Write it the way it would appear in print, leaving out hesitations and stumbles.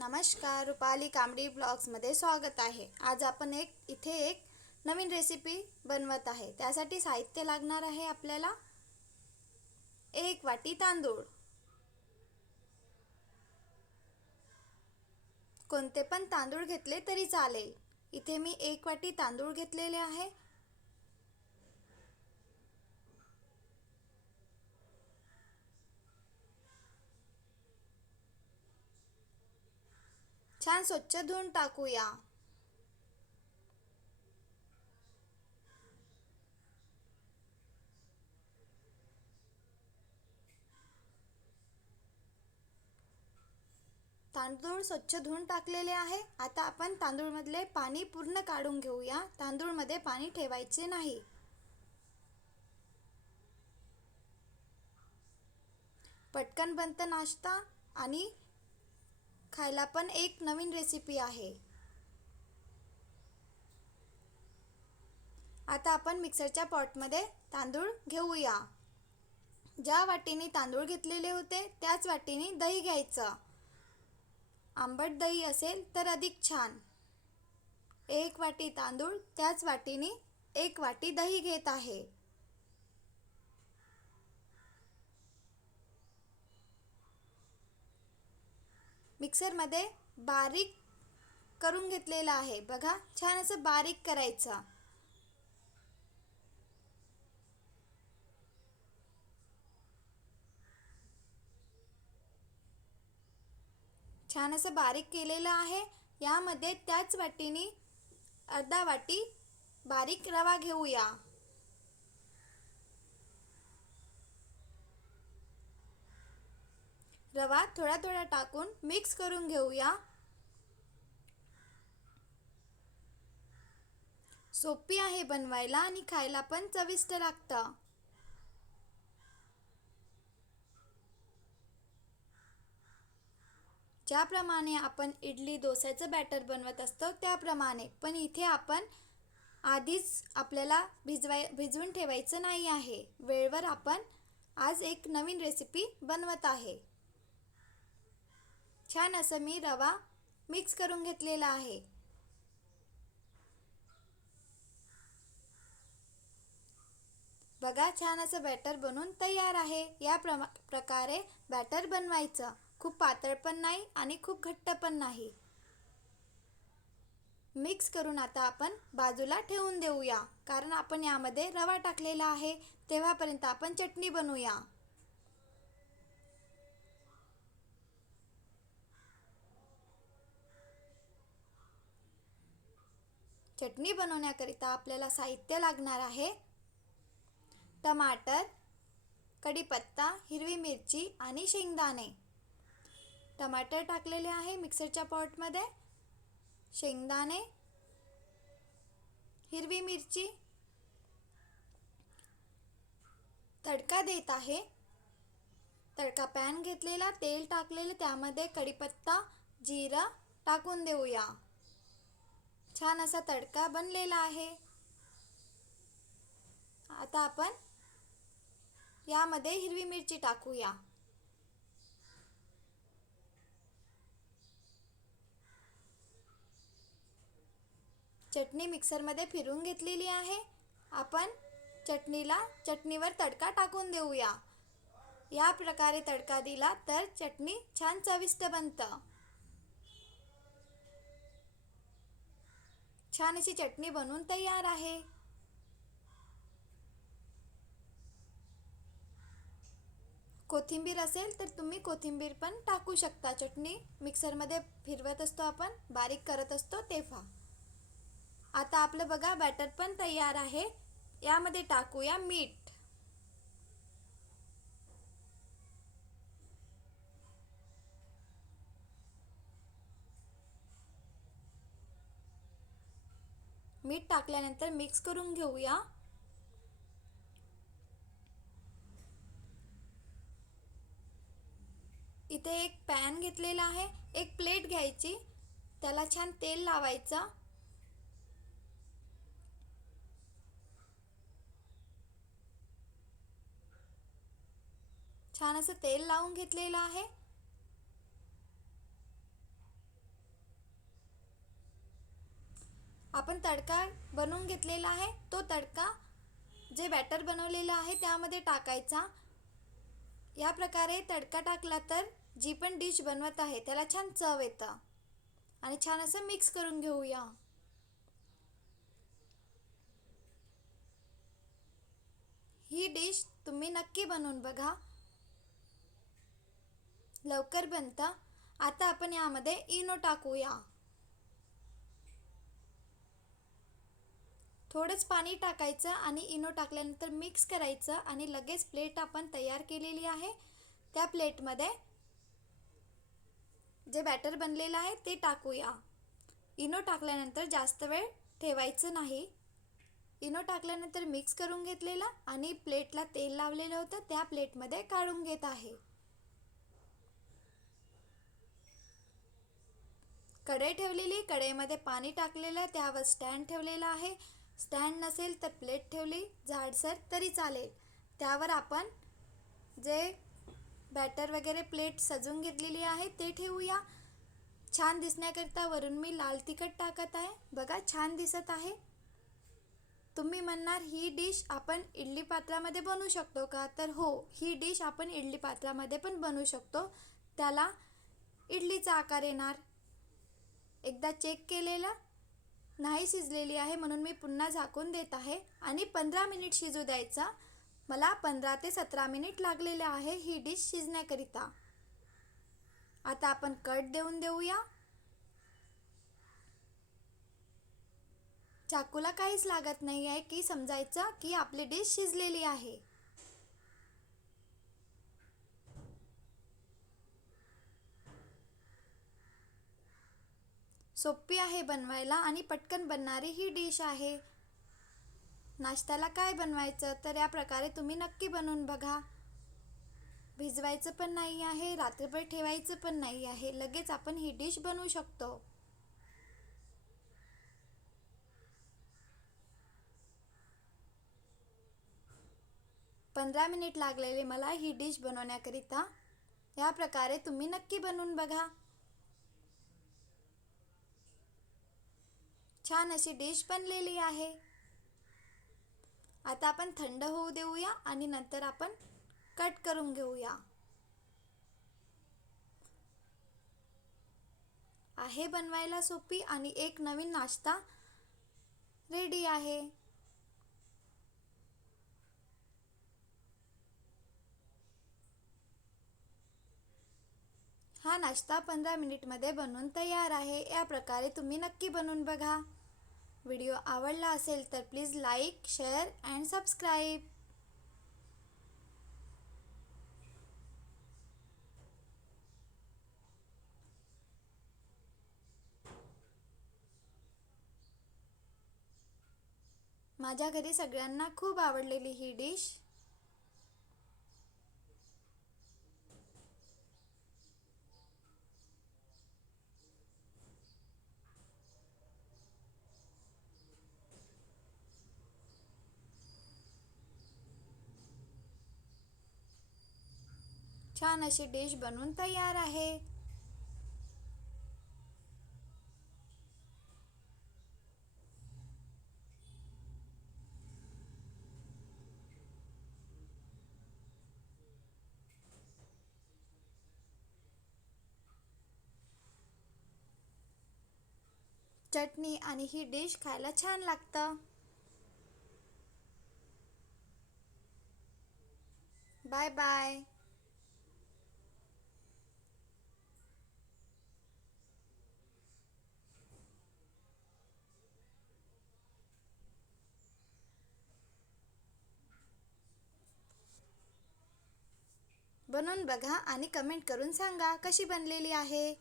नमस्कार, रुपाली कामडी ब्लॉग्समध्ये स्वागत आहे। आज आपण इथे एक नवीन रेसिपी बनवत आहे। त्यासाठी साहित्य लागणार आहे आपल्याला 1 वाटी तांदूळ, कोणते पण तांदूळ घेतले तरी चालेल। इथे मी 1 वाटी तांदूळ घेतलेले आहे। छान स्वच्छ धुवून टाकूया। तांदूळ स्वच्छ धुवून टाकलेले आहे। आता आपण तांदूळमधले पाणी पूर्ण काढून घेऊया। तांदूळमध्ये पाणी ठेवायचे नाही। पटकन बनतं नाश्ता आणि खायला पण एक नवीन रेसिपी आहे। आता आपण मिक्सरच्या पॉटमध्ये तांदूळ घेऊया। ज्या वाटीने तांदूळ घेतलेले होते त्याच वाटीने दही घ्यायचं। आंबट दही असेल तर अधिक छान। 1 वाटी तांदूळ त्याच वाटीने 1 वाटी दही घेत आहे। मिक्सरमध्ये बारीक करून घेतलेला आहे। बघा, छान असं बारीक करायचं। छान असं बारीक केलेलं आहे। यामध्ये त्याच वाटीने अर्धा वाटी बारीक रवा घेऊया। रवा थोडा थोडा टाकून मिक्स करून घेऊया। सोपी आहे बनवायला आणि खायला पण चविष्ट लागतं। ज्याप्रमाणे आपण इडली डोस्याचं बॅटर बनवत असतो त्याप्रमाणे, पण इथे आपण आधीच आपल्याला भिजवून ठेवायचं नाही आहे। वेळेवर आपण आज एक नवीन रेसिपी बनवत आहे। छान असं मी रवा मिक्स करून घेतलेला आहे। बघा, छान असं बॅटर बनवून तयार आहे। या प्रकारे बॅटर बनवायचं। खूप पातळ पण नाही आणि खूप घट्ट पण नाही। मिक्स करून आता आपण बाजूला ठेवून देऊया, कारण आपण यामध्ये रवा टाकलेला आहे। तेव्हापर्यंत आपण चटणी बनवूया। चटणी बनवण्याकरिता आपल्याला साहित्य लागणार आहे टमाटर, कढीपत्ता, हिरवी मिरची आणि शेंगदाणे। टमाटर टाकलेले आहे मिक्सरच्या पॉटमध्ये, शेंगदाणे, हिरवी मिरची। तडका देत आहे। तडका पॅन घेतलेला, तेल टाकलेलं, त्यामध्ये कढीपत्ता, जिरं टाकून देऊया। छान असा तडका बनलेला आहे। आता आपण यामध्ये हिरवी मिरची टाकूया। चटणी मिक्सरमध्ये फिरवून घेतलेली आहे। आपण चटणीवर तडका टाकून देऊया। या प्रकारे तडका दिला तर चटणी छान चविष्ट बनतं। छान अशी चटणी बनवून तयार आहे। कोथिंबीर असेल तर तुम्ही कोथिंबीर पण टाकू शकता। चटणी मिक्सरमध्ये फिरवत असतो आपण, बारीक करत असतो तेव्हा। आता आपलं बघा बॅटर पण तयार आहे। यामध्ये टाकूया मीठ। मीठ टाकल्यानंतर मिक्स करून घेऊया। इथे एक पॅन घेतलेला आहे। एक प्लेट घ्यायची, त्याला छान तेल लावायचं। छान असं तेल लावून घेतलेलं आहे। आपण तडका बनवून घेतलेला आहे, तो तडका जे बॅटर बनवलेलं आहे त्यामध्ये टाकायचा. या प्रकारे तडका टाकला तर जी पण डिश बनवत आहे त्याला छान चव येतं. आणि छान असं मिक्स करून घेऊया. ही डिश तुम्ही नक्की बनवून बघा, लवकर बनतं. आता आपण यामध्ये इनो टाकूया. थोडंच पाणी टाकायचं आणि इनो टाकल्यानंतर मिक्स करायचं आणि लगेच प्लेट आपण तयार केलेली आहे त्या प्लेटमध्ये जे बॅटर बनलेलं आहे ते टाकूया. इनो टाकल्यानंतर जास्त वेळ ठेवायचं नाही. इनो टाकल्यानंतर मिक्स करून घेतलेला आणि प्लेटला तेल लावलेलं होतं त्या प्लेटमध्ये काढून घेत आहे. कढई ठेवलेली, कढईमध्ये पाणी टाकलेलं, त्यावर स्टँड ठेवलेला आहे. स्टँड नसेल तर प्लेट ठेवली जाडसर तरी चालेल. त्यावर आपण जे बॅटर वगैरे प्लेट सजवून घेतलेली आहे ते ठेवूया. छान दिसण्याकरिता वरून मी लाल तिखट टाकत आहे. बघा छान दिसत आहे. तुम्ही म्हणणार ही डिश आपण इडली पात्रामध्ये बनवू शकतो का? तर हो, ही डिश आपण इडली पात्रामध्ये पण बनवू शकतो. त्याला इडलीचा आकार येणार. एकदा चेक केलेलं नाही शिजलेली आहे म्हणून मी पुन्हा झाकून देत आहे आणि 15 मिनिट शिजू द्यायचा. मला 15 ते 17 मिनिट लागलेले आहे ही डिश शिजण्याकरिता. आता आपण कट देऊन देऊया. चाकूला काहीच लागत नाही आहे की समजायचं की आपली डिश शिजलेली आहे. सोपी आहे बनवायला आणि पटकन बनणारी ही डिश आहे. नाश्त्याला काय बनवायचं तर या प्रकारे तुम्ही नक्की बनवून बघा. भिजवायचं पण नाही आहे, रात्रभर ठेवायचं पण नाही आहे. लगेच आपण ही डिश बनवू शकतो. पंधरा मिनिट लागलेले मला ही डिश बनवण्याकरिता. या प्रकारे तुम्ही नक्की बनवून बघा. छान अशी डिश बनलेली आहे. आता आपण थंड होऊ देऊया आणि नंतर आपण कट करून घेऊया. आहे बनवायला सोपी आणि एक नवीन नाश्ता रेडी आहे. हा नाश्ता 15 मिनिटमध्ये बनवून तयार आहे. या प्रकारे तुम्ही नक्की बनवून बघा. व्हिडिओ आवडला असेल तर please like, share and subscribe. माझ्या घरी सगळ्यांना खूप आवडलेली ही डिश. छान अशी डिश बनवून तयार आहे. चटणी आणि ही डिश खायला छान लागतं. Bye bye. बनवून बघा आणि कमेंट करून सांगा कशी बनलेली आहे.